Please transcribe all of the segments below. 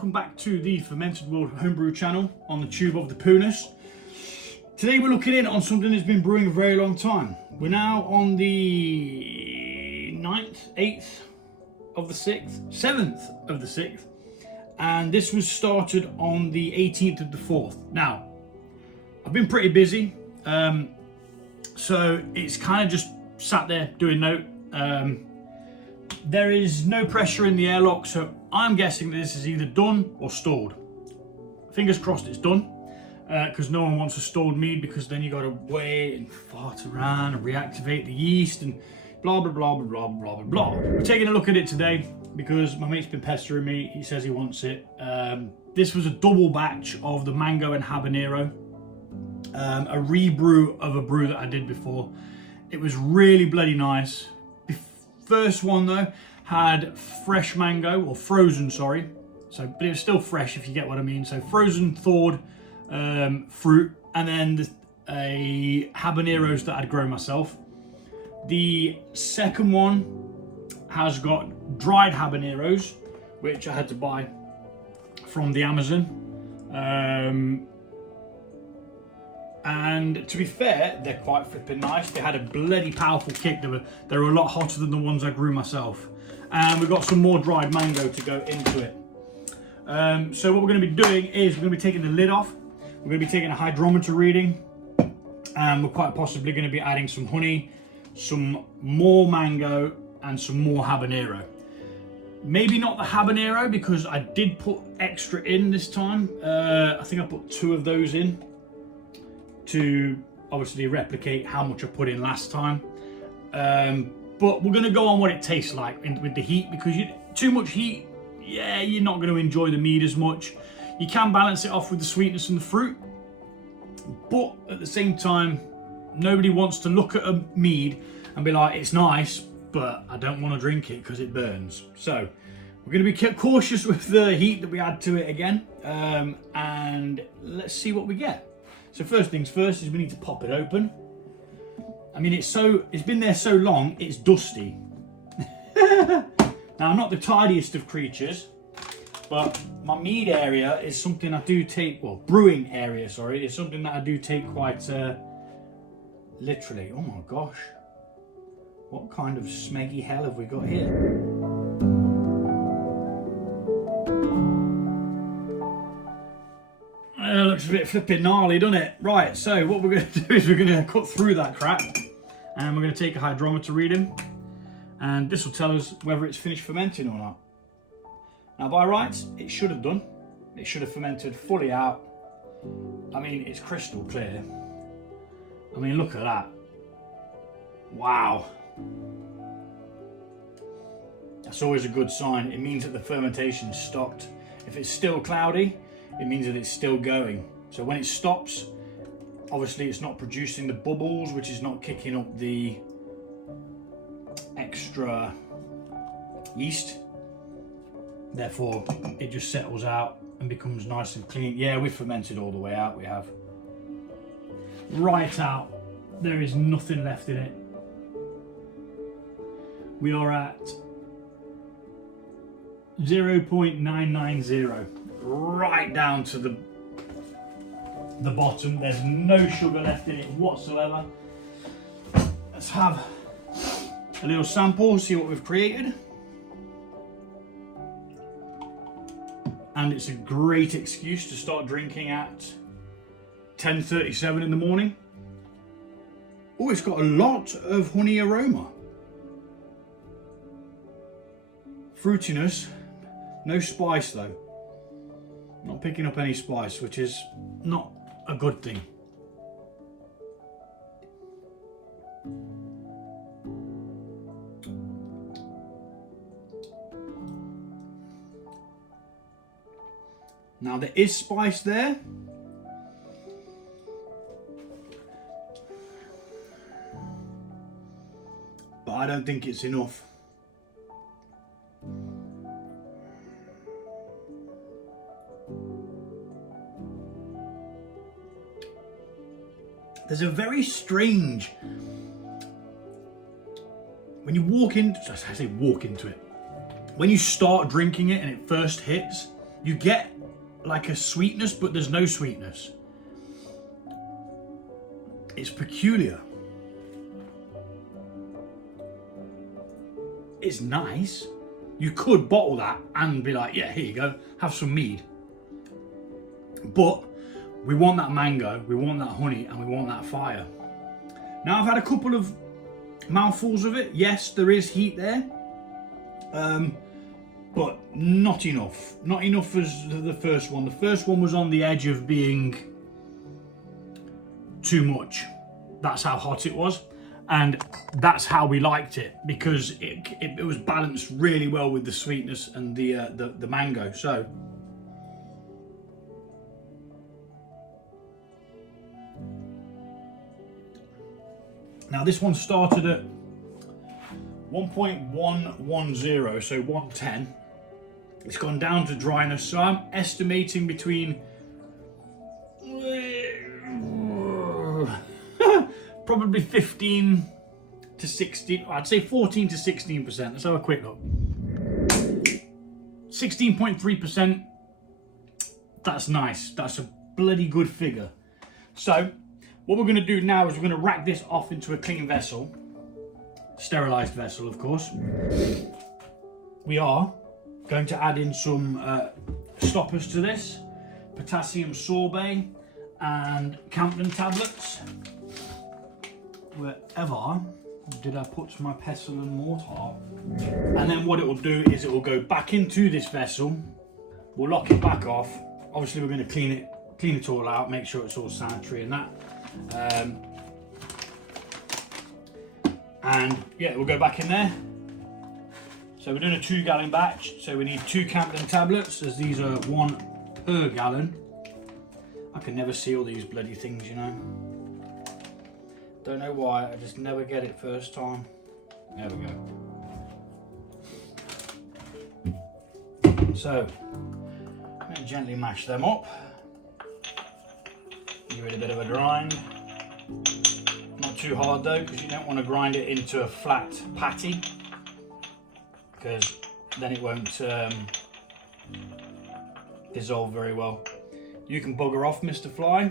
welcome back to the Fermented World Homebrew channel on the tube of the Pooness. Today we're looking in on something that's been brewing a very long time. We're now on the 9th, 8th of the 6th, 7th of the 6th, and this was started on the 18th of the 4th. Now, I've been pretty busy, so it's kind of just sat there doing note. There is no pressure in the airlock, so I'm guessing that this is either done or stalled. Fingers crossed it's done, because no one wants a stalled mead, because then you got to wait and fart around and reactivate the yeast and blah blah blah blah blah blah blah. We're taking a look at it today because my mate's been pestering me. He says he wants it. This was a double batch of the mango and habanero, a rebrew of a brew that I did before. It was really bloody nice. First one though had fresh mango, or frozen, sorry. So, but it was still fresh, if you get what I mean. So frozen, thawed fruit, and then a habaneros that I'd grown myself. The second one has got dried habaneros, which I had to buy from the Amazon. And to be fair, they're quite flipping nice. They had a bloody powerful kick. They were a lot hotter than the ones I grew myself. And we've got some more dried mango to go into it. So what we're going to be doing is we're going to be taking the lid off. We're going to be taking a hydrometer reading, and we're quite possibly going to be adding some honey, some more mango, and some more habanero. Maybe not the habanero, because I did put extra in this time. I think I put 2 of those in to obviously replicate how much I put in last time. But we're going to go on what it tastes like with the heat, because too much heat, yeah, you're not going to enjoy the mead as much. You can balance it off with the sweetness and the fruit, but at the same time, nobody wants to look at a mead and be like, it's nice, but I don't want to drink it because it burns. So we're going to be cautious with the heat that we add to it again, and let's see what we get. So first things first is we need to pop it open. I mean, it's been there so long, it's dusty. Now, I'm not the tidiest of creatures, but my mead area is something I do take, well, brewing area, sorry, is something that I do take quite literally. Oh my gosh. What kind of smeggy hell have we got here? It looks a bit flipping gnarly, doesn't it? Right, so what we're going to do is we're going to cut through that crap, and we're going to take a hydrometer reading, and this will tell us whether it's finished fermenting or not. Now, by rights, it should have done. It should have fermented fully out. I mean, it's crystal clear. I mean, look at that. Wow. That's always a good sign. It means that the fermentation stopped. If it's still cloudy, it means that it's still going. So when it stops, obviously it's not producing the bubbles, which is not kicking up the extra yeast. Therefore, it just settles out and becomes nice and clean. Yeah, we've fermented all the way out, we have. Right out. There is nothing left in it. We are at 0.990. Right down to the bottom. There's no sugar left in it whatsoever. Let's have a little sample, see what we've created. And it's a great excuse to start drinking at 10:37 in the morning. Oh, it's got a lot of honey aroma. Fruitiness, no spice though. Not picking up any spice, which is not a good thing. Now there is spice there. But I don't think it's enough. There's a very strange, when you walk into, I say walk into it, when you start drinking it and it first hits, You get like a sweetness, but there's no sweetness. It's peculiar. It's nice. You could bottle that and be like, yeah, here you go, have some mead. But we want that mango, we want that honey, and we want that fire. Now I've had a couple of mouthfuls of it. Yes, there is heat there, but not enough. Not enough as the first one. The first one was on the edge of being too much. That's how hot it was. And that's how we liked it, because it was balanced really well with the sweetness and the mango. So now this one started at 1.110, so 110. It's gone down to dryness, so I'm estimating between probably 15 to 16, I'd say 14 to 16%. Let's have a quick look. 16.3%, that's nice. That's a bloody good figure. So what we're gonna do now is we're gonna rack this off into a clean vessel, sterilized vessel, of course. We are going to add in some stoppers to this, potassium sorbate and Campden tablets. Wherever did I put my pestle and mortar? And then what it will do is it will go back into this vessel. We'll lock it back off. Obviously we're going to clean it all out, make sure it's all sanitary and that. And yeah, we'll go back in there. So we're doing a 2-gallon batch, so we need 2 Campden tablets, as these are 1 per gallon. I can never seal these bloody things, you know. Don't know why, I just never get it first time. There we go. So, I'm going to gently mash them up. Give it a bit of a grind. Not too hard though, because you don't want to grind it into a flat patty, because then it won't dissolve very well. You can bugger off, Mr. Fly.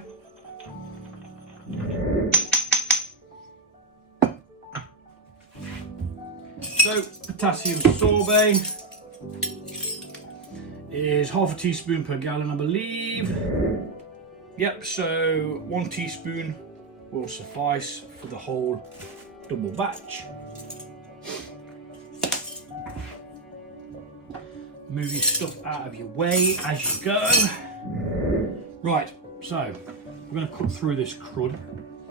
So, potassium sorbate is half a teaspoon per gallon, I believe. Yep, so 1 teaspoon will suffice for the whole double batch. Move your stuff out of your way as you go. Right, so we're going to cut through this crud.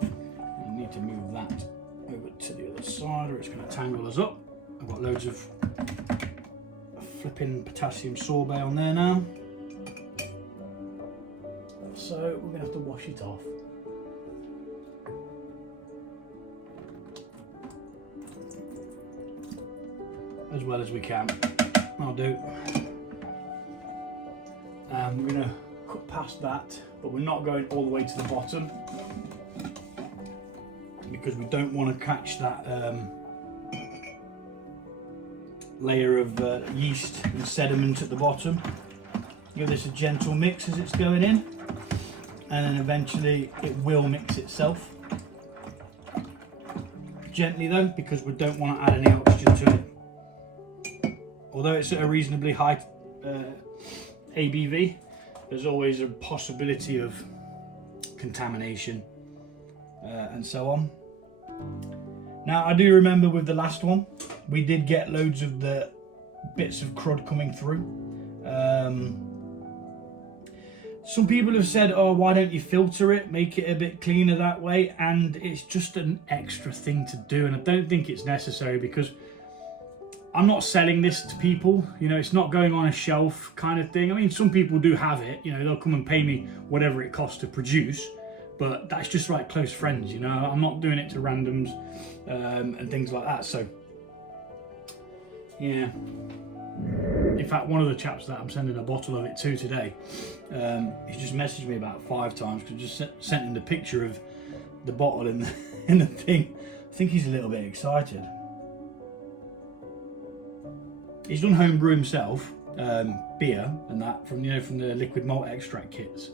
You need to move that over to the other side or it's going to tangle us up. I've got loads of flipping potassium sorbate on there now. So we're going to have to wash it off. As well as we can. I'll do. And we're going to cut past that, but we're not going all the way to the bottom because we don't want to catch that layer of yeast and sediment at the bottom. Give this a gentle mix as it's going in, and then eventually it will mix itself. Gently though, because we don't want to add any oxygen to it. Although it's at a reasonably high ABV, there's always a possibility of contamination and so on. Now I do remember with the last one, we did get loads of the bits of crud coming through. Some people have said, oh, why don't you filter it, make it a bit cleaner that way? And it's just an extra thing to do, and I don't think it's necessary because I'm not selling this to people, you know, it's not going on a shelf kind of thing. I mean, some people do have it, you know, they'll come and pay me whatever it costs to produce, but that's just like close friends, you know. I'm not doing it to randoms and things like that. So, yeah. In fact, one of the chaps that I'm sending a bottle of it to today, he's just messaged me about 5 times because I just sent him the picture of the bottle in the thing. I think he's a little bit excited. He's done homebrew himself, beer and that from from the liquid malt extract kits.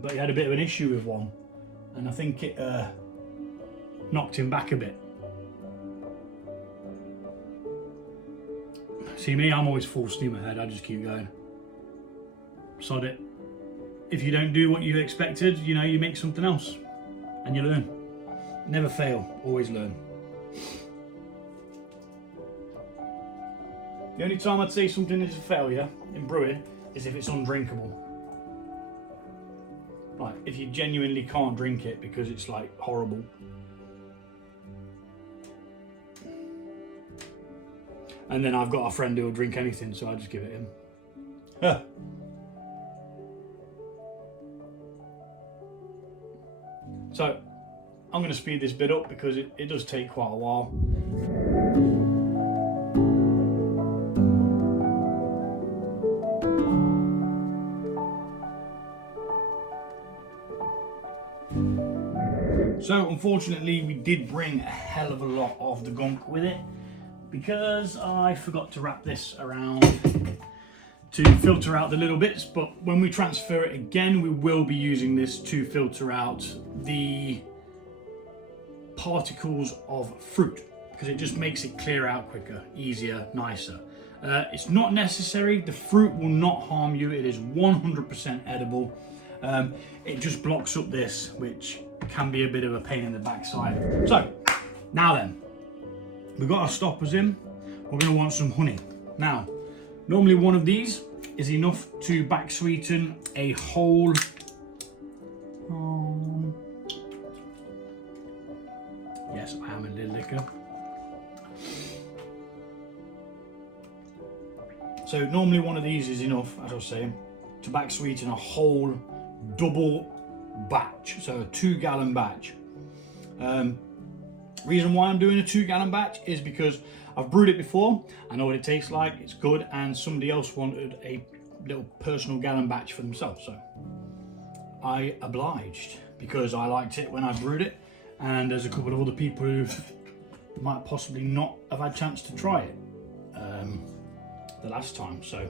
But he had a bit of an issue with one, and I think it knocked him back a bit. See me, I'm always full steam ahead. I just keep going. Sod it. If you don't do what you expected, you make something else and you learn. Never fail, always learn. The only time I'd say something is a failure in brewing is if it's undrinkable. Like if you genuinely can't drink it because it's like horrible. And then I've got a friend who'll drink anything, so I just give it him. Huh. So I'm going to speed this bit up because it does take quite a while. So unfortunately we did bring a hell of a lot of the gunk with it because I forgot to wrap this around to filter out the little bits, but when we transfer it again we will be using this to filter out the particles of fruit because it just makes it clear out quicker, easier, nicer. It's not necessary, the fruit will not harm you, it is 100% edible. It just blocks up this, which can be a bit of a pain in the backside. So now then, we've got our stoppers in, we're going to want some honey. Now normally one of these is enough to back sweeten a whole yes, I am a little liquor. So normally one of these is enough, as I was saying, to back sweeten a whole double batch, so a 2-gallon batch. Reason why I'm doing a 2-gallon batch is because I've brewed it before, I know what it tastes like, it's good, and somebody else wanted a little personal gallon batch for themselves, so I obliged because I liked it when I brewed it, and there's a couple of other people who might possibly not have had a chance to try it the last time, so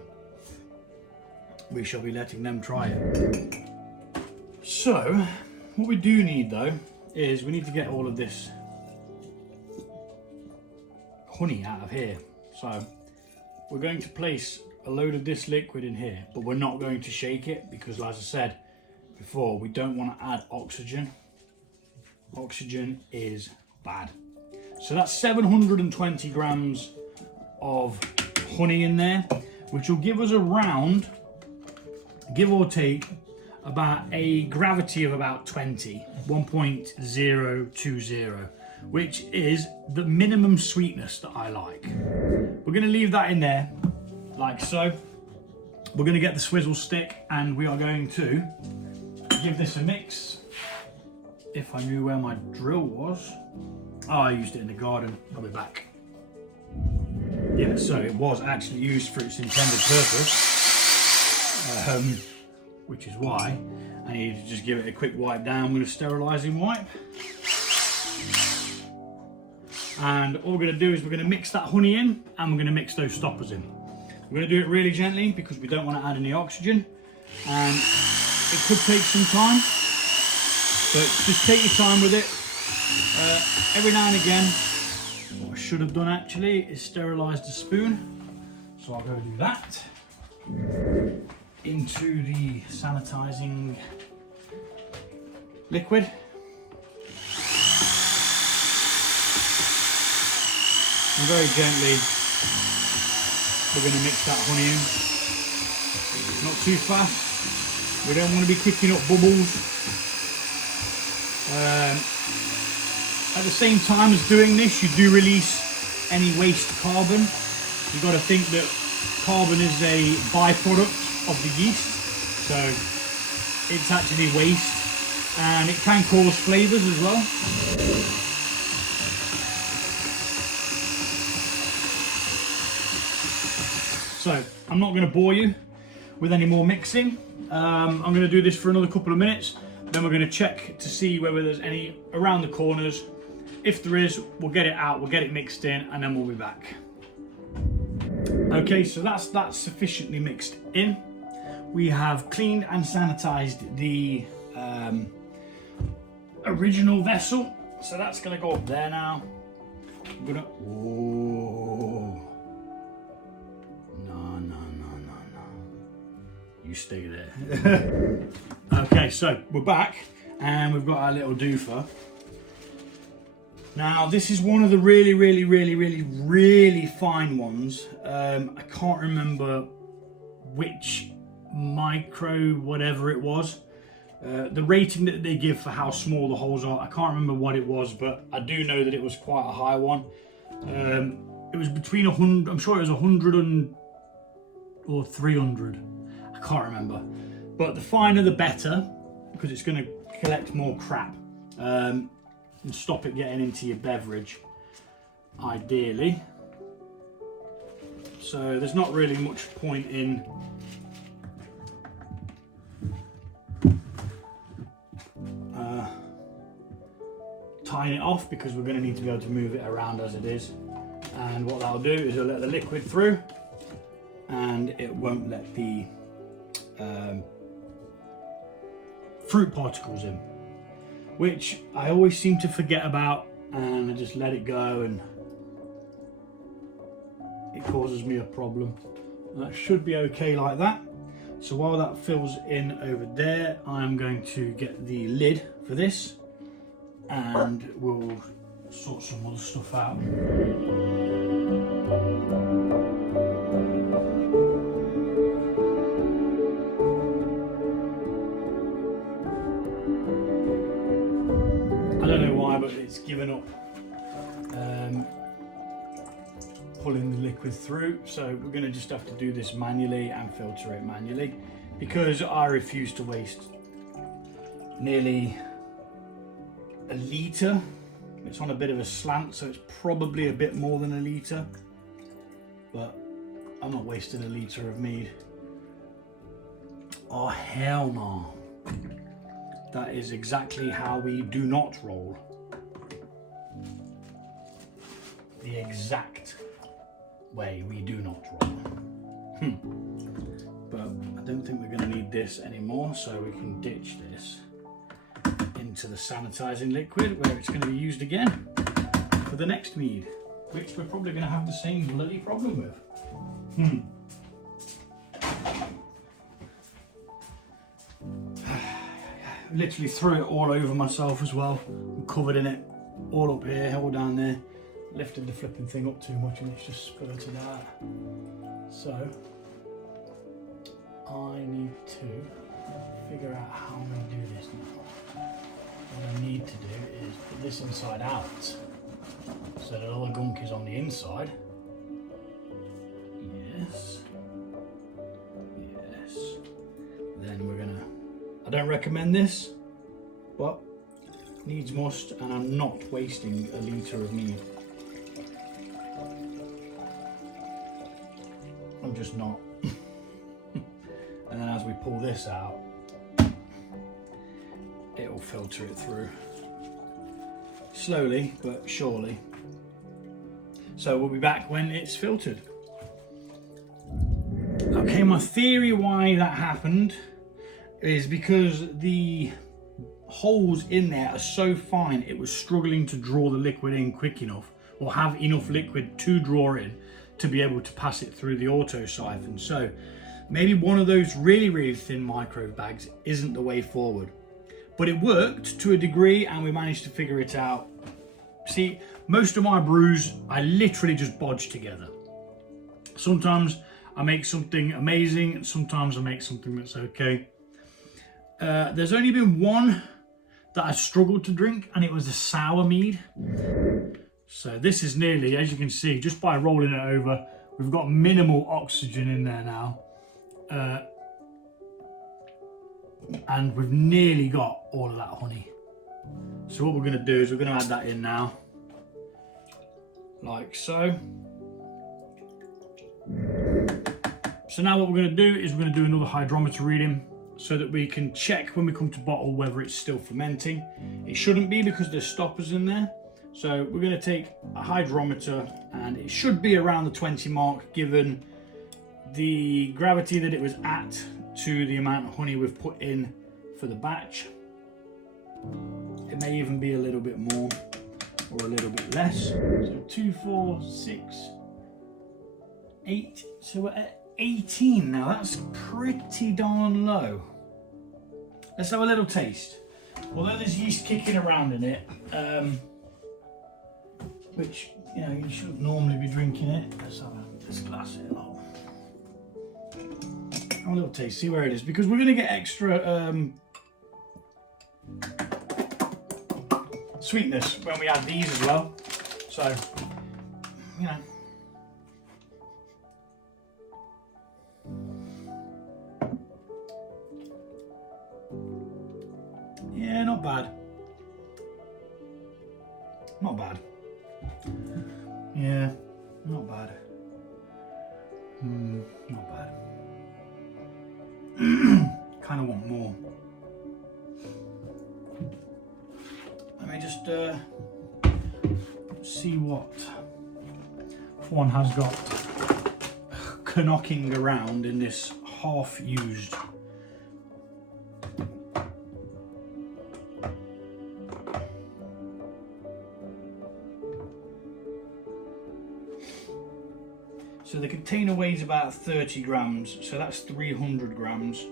we shall be letting them try it. So what we do need though is we need to get all of this honey out of here. So we're going to place a load of this liquid in here, but we're not going to shake it because, as I said before, we don't want to add oxygen. Oxygen is bad. So that's 720 grams of honey in there, which will give us around, give or take, about a gravity of about 1.020, which is the minimum sweetness that I like. We're going to leave that in there like so. We're going to get the swizzle stick and we are going to give this a mix. If I knew where my drill was. Oh, I used it in the garden. I'll be back. Yeah, so it was actually used for its intended purpose, which is why I needed to just give it a quick wipe down with a sterilising wipe. And all we're going to do is we're going to mix that honey in and we're going to mix those stoppers in. We're going to do it really gently because we don't want to add any oxygen, and it could take some time, but just take your time with it. Every now and again, what I should have done actually is sterilised the spoon, so I'll go do that into the sanitising liquid. And very gently we're going to mix that honey in, not too fast, we don't want to be kicking up bubbles. At the same time as doing this, you do release any waste carbon. You've got to think that carbon is a byproduct of the yeast, so it's actually waste, and it can cause flavours as well. So I'm not going to bore you with any more mixing. I'm going to do this for another couple of minutes, then we're going to check to see whether there's any around the corners. If there is, we'll get it out, we'll get it mixed in, and then we'll be back. Okay, so that's sufficiently mixed in. We have cleaned and sanitized the original vessel, so that's going to go up there now. I'm gonna. Oh. No. You stay there. Okay, so we're back and we've got our little doofer. Now, this is one of the really fine ones. I can't remember which micro whatever it was. The rating that they give for how small the holes are, I can't remember what it was, but I do know that it was quite a high one. It was between 100, I'm sure it was 100 or 300. I can't remember. But the finer the better, because it's going to collect more crap. And stop it getting into your beverage, ideally. So there's not really much point in tying it off, because we're going to need to be able to move it around as it is. And what that'll do is it'll let the liquid through and it won't let the fruit particles in, which I always seem to forget about, and I just let it go and it causes me a problem. That should be okay like that. So while that fills in over there, I'm going to get the lid for this and we'll sort some other stuff out. I don't know why, but it's given up pulling the liquid through, so we're going to just have to do this manually and filter it manually, because I refuse to waste nearly a litre. It's on a bit of a slant, so it's probably a bit more than a litre, but I'm not wasting a litre of mead. Oh hell no. That is exactly how we do not roll. The exact way we do not roll. But I don't think we're going to need this anymore, so we can ditch this into the sanitizing liquid, where it's going to be used again for the next mead, which we're probably going to have the same bloody problem with. Literally threw it all over myself as well. I'm covered in it, all up here, all down there. Lifted the flipping thing up too much and it's just spurted out. So I need to figure out how I'm going to do this now. What I need to do is put this inside out so that all the gunk is on the inside. Yes. Then we're gonna, I don't recommend this, but needs must, and I'm not wasting a litre of mead. I'm just not. And then as we pull this out, it'll filter it through. Slowly but surely. So we'll be back when it's filtered. Okay, my theory why that happened is because the holes in there are so fine, it was struggling to draw the liquid in quick enough, or have enough liquid to draw in to be able to pass it through the auto siphon. So maybe one of those really thin micro bags isn't the way forward. But it worked to a degree and we managed to figure it out. See, most of my brews, I literally just bodge together. Sometimes I make something amazing and sometimes I make something that's okay. There's only been one that I struggled to drink, and it was a sour mead. So this is nearly, as you can see, just by rolling it over, we've got minimal oxygen in there now. And we've nearly got all of that honey. So what we're going to do is we're going to add that in now, like so. So now what we're going to do is we're going to do another hydrometer reading so that we can check when we come to bottle whether it's still fermenting. It shouldn't be because there's stoppers in there. So we're going to take a hydrometer and it should be around the 20 mark given the gravity that it was at to the amount of honey we've put in for the batch. It may even be a little bit more or a little bit less. So 2, 4, 6, 8. So we're at 18 now. That's pretty darn low. Let's have a little taste. Although there's yeast kicking around in it, which, you know, you should normally be drinking it. Let's have this glass here. Have a little taste, see where it is, because we're going to get extra sweetness when we add these as well. So, you know. Yeah, not bad. Not bad. Yeah, not bad. Not bad. Kind of want more. Let me just see what one has got knocking around in this half-used. So the container weighs about 30 grams, so that's 300 grams.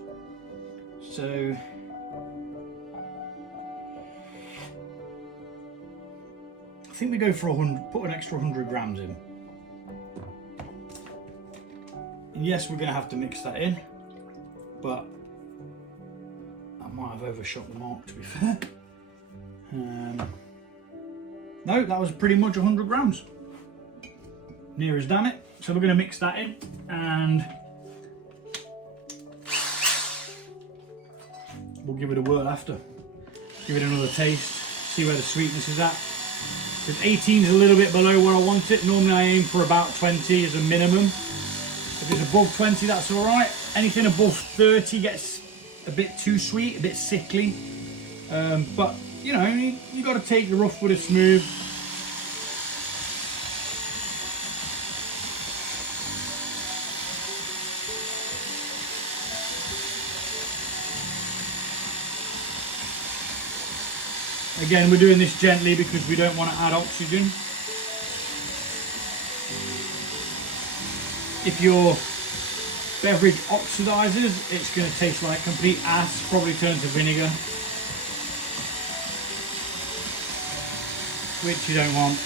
So I think we go for 100, put an extra 100 grams in. And yes, we're going to have to mix that in, but I might have overshot the mark, to be fair. No, that was pretty much 100 grams. Near as damn it. So we're going to mix that in and we'll give it a whirl after. Give it another taste, see where the sweetness is at. Because 18 is a little bit below where I want it. Normally I aim for about 20 as a minimum. If it's above 20, that's all right. Anything above 30 gets a bit too sweet, a bit sickly. But you know, you got to take the rough with the smooth. Again, we're doing this gently because we don't want to add oxygen. If your beverage oxidizes, it's going to taste like complete ass, probably turn to vinegar, which you don't want.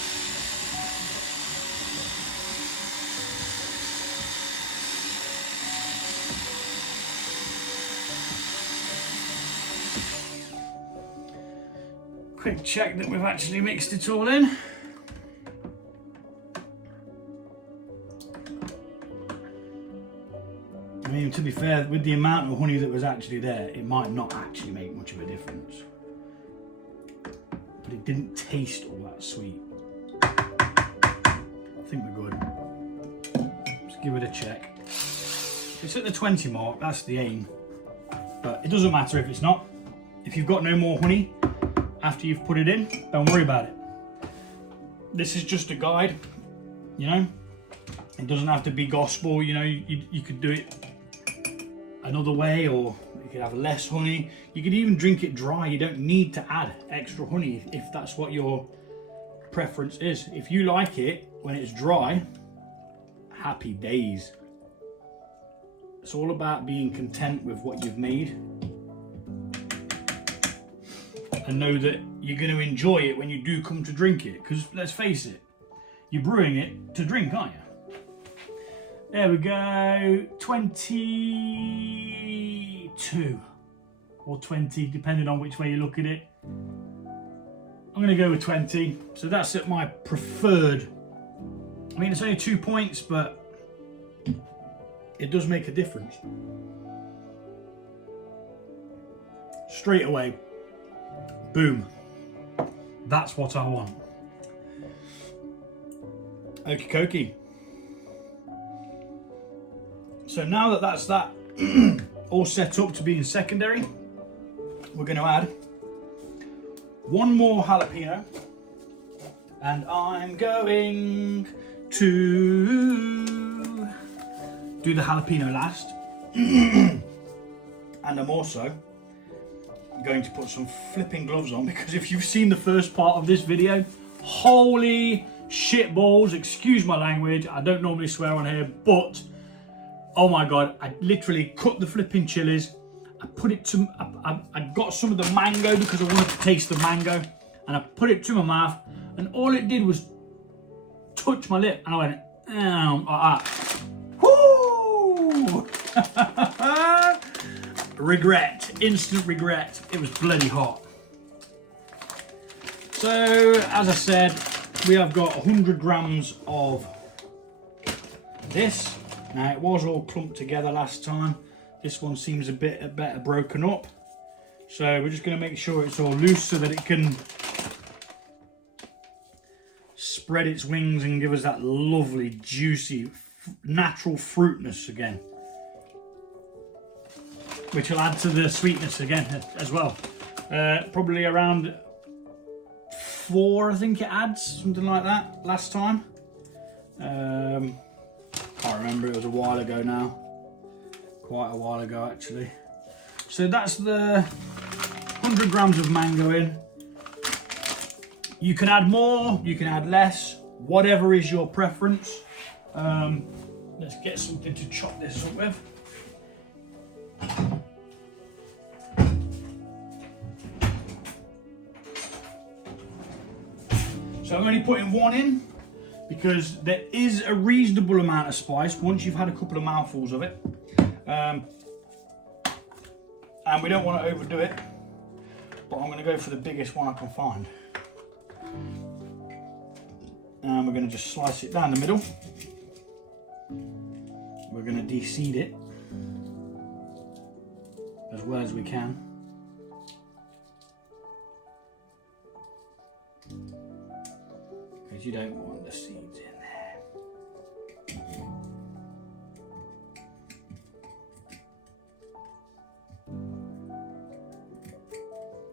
Quick check that we've actually mixed it all in. I mean, to be fair, with the amount of honey that was actually there, it might not actually make much of a difference. But it didn't taste all that sweet. I think we're good. Let's give it a check. If it's at the 20 mark, that's the aim. But it doesn't matter if it's not. If you've got no more honey after you've put it in, don't worry about it. This is just a guide, you know. It doesn't have to be gospel, you know. You could do it another way, or you could have less honey. You could even drink it dry. You don't need to add extra honey if that's what your preference is. If you like it when it's dry, happy days. It's all about being content with what you've made and know that you're going to enjoy it when you do come to drink it, because let's face it, you're brewing it to drink, aren't you? There we go, 22 or 20, depending on which way you look at it. I'm going to go with 20, so that's at my preferred. I mean, it's only 2 points, but it does make a difference. Straight away, boom, that's what I want. Okie dokie. So now that that's all set up to be in secondary, we're going to add one more jalapeno, and I'm going to do the jalapeno last. And I'm also going to put some flipping gloves on, because if you've seen the first part of this video, holy shit balls, excuse my language, I don't normally swear on here, but oh my god, I literally cut the flipping chilies. I put it to, I got some of the mango because I wanted to taste the mango, and I put it to my mouth, and all it did was touch my lip, and I went, like that. Woo! Regret, instant regret. It was bloody hot. So, as I said, we have got 100 grams of this. Now, it was all clumped together last time. This one seems a bit better broken up. So we're just going to make sure it's all loose so that it can spread its wings and give us that lovely, juicy, natural fruitness again, which will add to the sweetness again as well. Probably around 4, I think it adds, something like that last time. Can't remember, it was a while ago now. Quite a while ago actually. So that's the 100 grams of mango in. You can add more, you can add less, whatever is your preference. Let's get something to chop this up with. So I'm only putting 1 in because there is a reasonable amount of spice once you've had a couple of mouthfuls of it. And we don't want to overdo it, but I'm going to go for the biggest one I can find. And we're going to just slice it down the middle. We're going to de-seed it as well as we can. Because you don't want the seeds in there.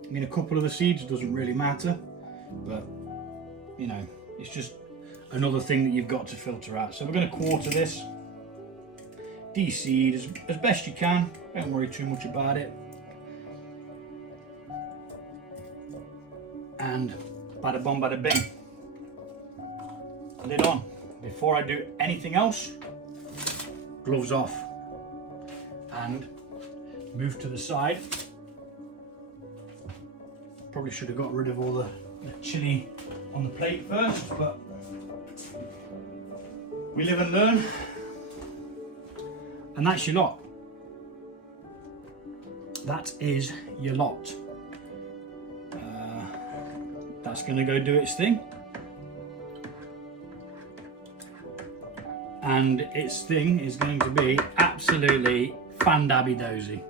I mean, a couple of the seeds doesn't really matter, but you know, it's just another thing that you've got to filter out. So we're going to quarter this, de-seed as best you can, don't worry too much about it, and bada bom bada bing, lid on. Before I do anything else, gloves off, and move to the side. Probably should have got rid of all the chili on the plate first, but we live and learn. And that's your lot. That is your lot. That's going to go do its thing. And its thing is going to be absolutely fan-dabby-dozy.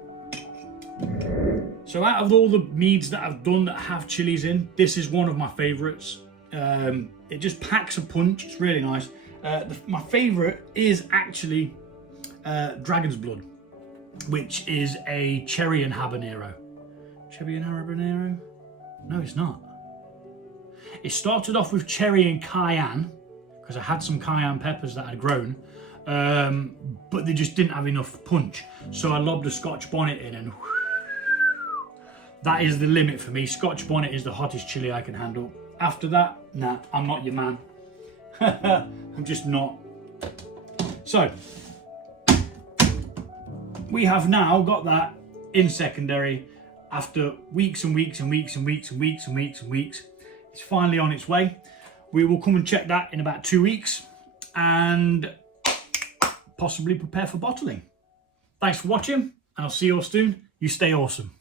So out of all the meads that I've done that have chilies in, this is one of my favourites. It just packs a punch, it's really nice. My favourite is actually Dragon's Blood, which is a cherry and habanero. Cherry and habanero? No, it's not. It started off with cherry and cayenne, because I had some cayenne peppers that I'd grown, but they just didn't have enough punch. So I lobbed a Scotch bonnet in, and that is the limit for me. Scotch bonnet is the hottest chili I can handle. After that, nah, I'm not your man. I'm just not. So, we have now got that in secondary after weeks and weeks and weeks and weeks and weeks and weeks and weeks. It's finally on its way. We will come and check that in about 2 weeks and possibly prepare for bottling. Thanks for watching, and I'll see you all soon. You stay awesome.